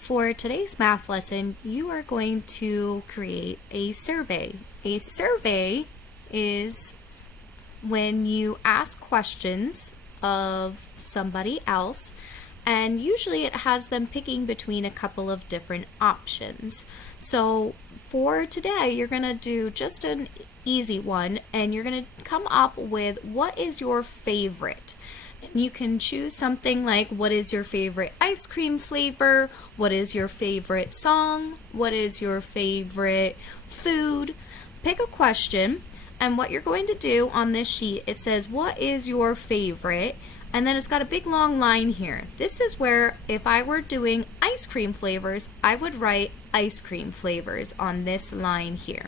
For today's math lesson, you are going to create a survey. A survey is when you ask questions of somebody else, and usually it has them picking between a couple of different options. So for today, you're going to do just an easy one, and you're going to come up with what is your favorite. And you can choose something like, what is your favorite ice cream flavor? What is your favorite song? What is your favorite food? Pick a question, and what you're going to do on this sheet, it says, what is your favorite? And then it's got a big long line here. This is where, if I were doing ice cream flavors, I would write ice cream flavors on this line here.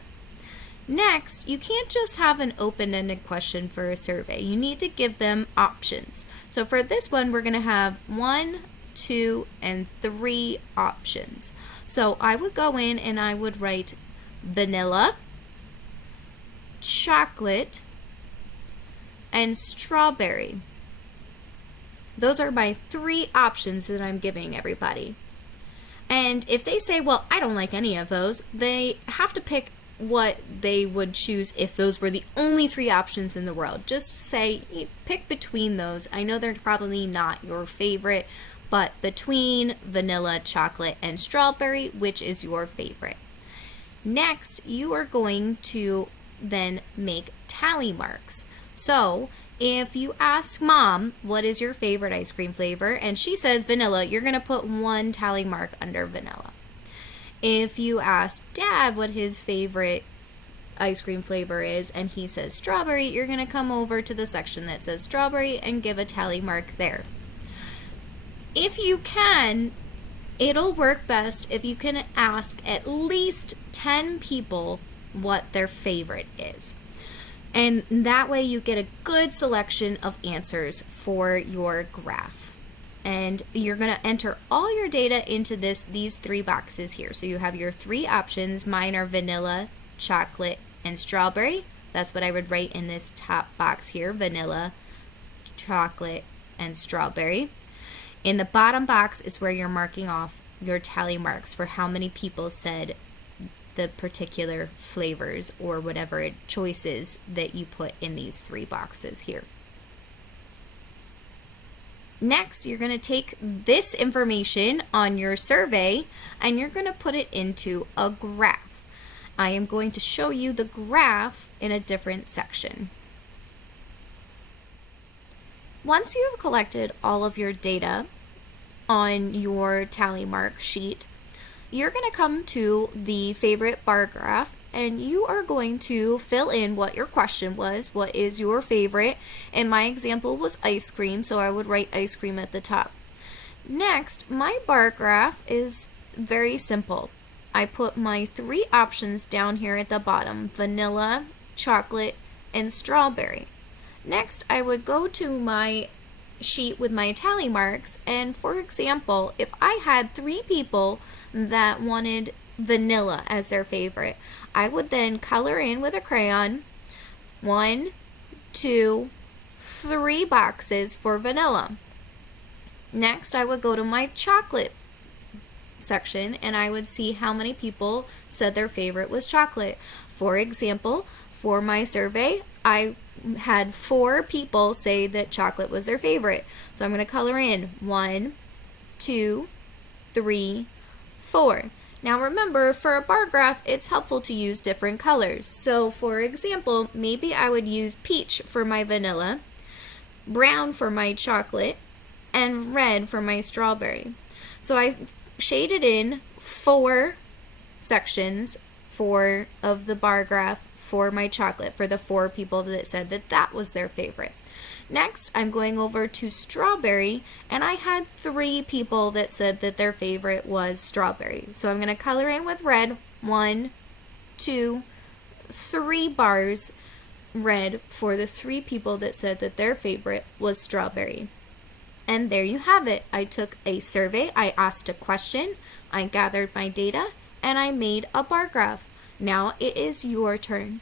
Next, you can't just have an open-ended question for a survey. You need to give them options. So for this one, we're going to have 1, 2, and 3 options. So I would go in and I would write vanilla, chocolate, and strawberry. Those are my 3 options that I'm giving everybody. And if they say, well, I don't like any of those, they have to pick what they would choose if those were the only 3 options in the world. Just say, pick between those. I know they're probably not your favorite, but between vanilla, chocolate, and strawberry, which is your favorite? Next, you are going to then make tally marks. So if you ask mom, what is your favorite ice cream flavor? And she says vanilla, you're going to put 1 tally mark under vanilla. If you ask dad what his favorite ice cream flavor is and he says strawberry, you're going to come over to the section that says strawberry and give a tally mark there. If you can, it'll work best if you can ask at least 10 people what their favorite is. And that way you get a good selection of answers for your graph. And you're going to enter all your data into these 3 boxes here. So you have your 3 options. Mine are vanilla, chocolate, and strawberry. That's what I would write in this top box here, vanilla, chocolate, and strawberry. In the bottom box is where you're marking off your tally marks for how many people said the particular flavors or whatever choices that you put in these 3 boxes here. Next, you're going to take this information on your survey and you're going to put it into a graph. I am going to show you the graph in a different section. Once you have collected all of your data on your tally mark sheet, you're going to come to the favorite bar graph and you are going to fill in what your question was. What is your favorite? And my example was ice cream, so I would write ice cream at the top. Next, my bar graph is very simple. I put my 3 options down here at the bottom, vanilla, chocolate, and strawberry. Next, I would go to my sheet with my tally marks, and for example, if I had 3 people that wanted vanilla as their favorite, I would then color in with a crayon 1, 2, 3 boxes for vanilla. Next, I would go to my chocolate section and I would see how many people said their favorite was chocolate. For example, for my survey, I had 4 people say that chocolate was their favorite. So I'm going to color in 1, 2, 3, 4. Now remember, for a bar graph, it's helpful to use different colors. So for example, maybe I would use peach for my vanilla, brown for my chocolate, and red for my strawberry. So I shaded in 4 sections of the bar graph for my chocolate, for the 4 people that said that that was their favorite. Next, I'm going over to strawberry, and I had 3 people that said that their favorite was strawberry. So I'm going to color in with red, 1, 2, 3 bars red for the 3 people that said that their favorite was strawberry. And there you have it. I took a survey, I asked a question, I gathered my data, and I made a bar graph. Now it is your turn.